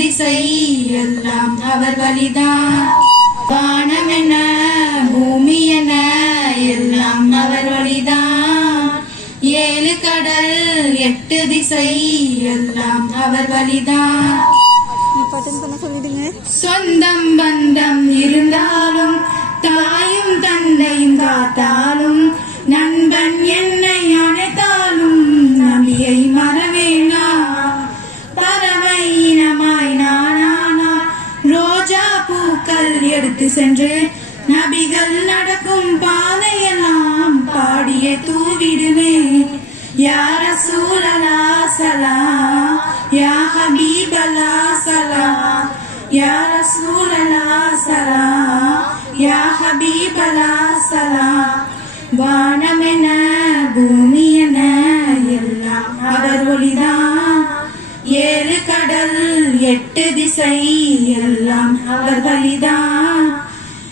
திசை எல்லாம் அவர் வழிதான். வானம் என பூமி என எல்லாம் அவர் வழிதான். 7 கடல் 8 திசை எல்லாம் அவர் வழிதான். சொந்தம் பந்தம் இருந்தாலும் தாயும் தந்தையும் காத்தாலும் நண்பன் என்னை அழைத்தாலும் நபியை மறவேனா. பறவை இனமாய் நானானா ரோஜா பூக்கள் எடுத்து சென்று நபிகள் நடக்கும் பாதையெல்லாம் பாடியே தூவிடுவேன். யா ரசூலல்லாஹ் ஸலாம் யா ஹபீபல்லாஹ் ஸலாம் யா ரசூலல்லாஹ் ஸலாம் யா ஹபீபல்லாஹ் ஸலாம். வானம் என பூமி என எல்லாம் அவர் ஒளிதான். 7 கடல் 8 திசை எல்லாம் அவர் வழிதான்.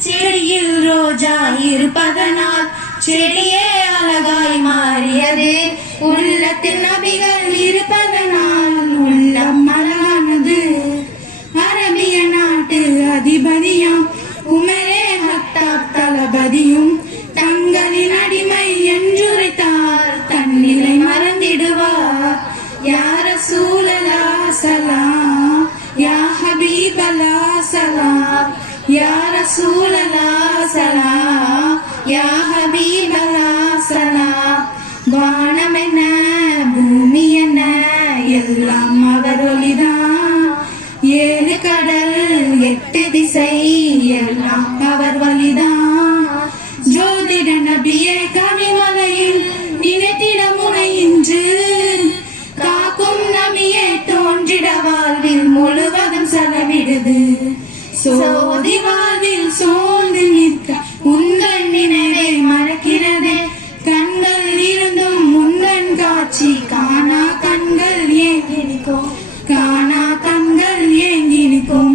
செடியில் ரோஜா இருப்பதனால் செடியே அழகாய் மாறியது. உள்ளத்தில் நபிகள் இருப்பதனால் உள்ளம் அழகானது. அரபிய நாட்டு அதிபதியும் உமரே ஹத்தாப் தளபதியும் தங்களின் அடிமை என்றுரைத்தார் தன்னிலை மறந்திடுவார். யா ரசூலல்லாஹ் ஸலாம் யா ஹபீபல்லாஹ் ஸலாம் யா ரசூலல்லாஹ் ஸலாம் யா ஹபீபல்லாஹ் ஸலாம். வானம் என பூமி என எல்லாம் அவர் ஒளிதான். 7 கடல் 8 திசை எல்லாம் அவர் வழிதான். ஜோதிட நபியே கவிமலையில் நினைத்திட முனையின்று காக்கும் நபியே தோன்றிட வாழ்வில் முழுவதும் செலவிடுது. சோதி வாழ்வில் சோர்ந்து நிற்க உங்கள் நினைவை மறக்கிறதே. கண்கள் இருந்தும் உங்கள் காட்சி காணா கண்கள் ஏங்கி நிற்கும் காணா கண்கள் ஏங்கி நிற்கும்.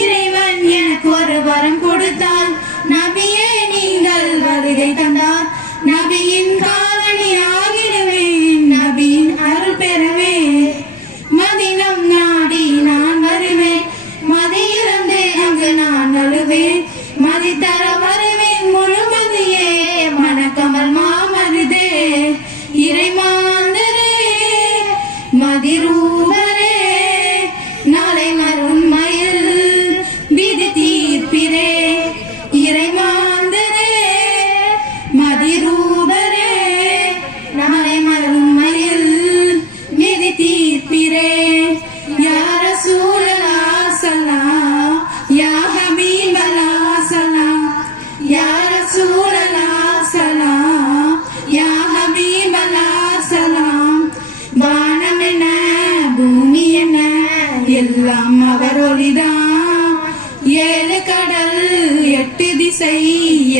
இறைவன் எனக்கு ஒரு வரம் கொடுத்தால் நபியே நீங்கள் வருகை தந்தார். நபியின் காலனி ஆகிடுவேன் நபியின் அருள் பெறுவேன். மதினம் நாடி நான் வருவேன் மதியிலிருந்து அங்கு நான் அழுவேன். மதி தர வருவேன் முழுமதியே மணக்கமல் மாமருதே. இறைமாந்தரே மதிரூபரே நாளை மறுமையில் விதி தீர்ப்பிரே. இறைமாந்தரே மதிரூபரே நாளை மறுமையில் விதி தீர்ப்பிரே. யா ரசூலல்லாஹ் ஸலாம் யா ஹபீபல்லாஹ் ஸலாம் யா ரசூலல்லாஹ் ஸலாம் யா ஹபீபல்லாஹ் ஸலாம். வானம் என பூமி என எல்லாம் அவர் ஒளிதான். 7 கடல் 8 திசை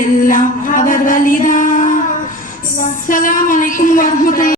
எல்லாம் அவர் வழிதான். அஸ்ஸலாமு அலைக்கும் வரஹ்மத்துல்லாஹி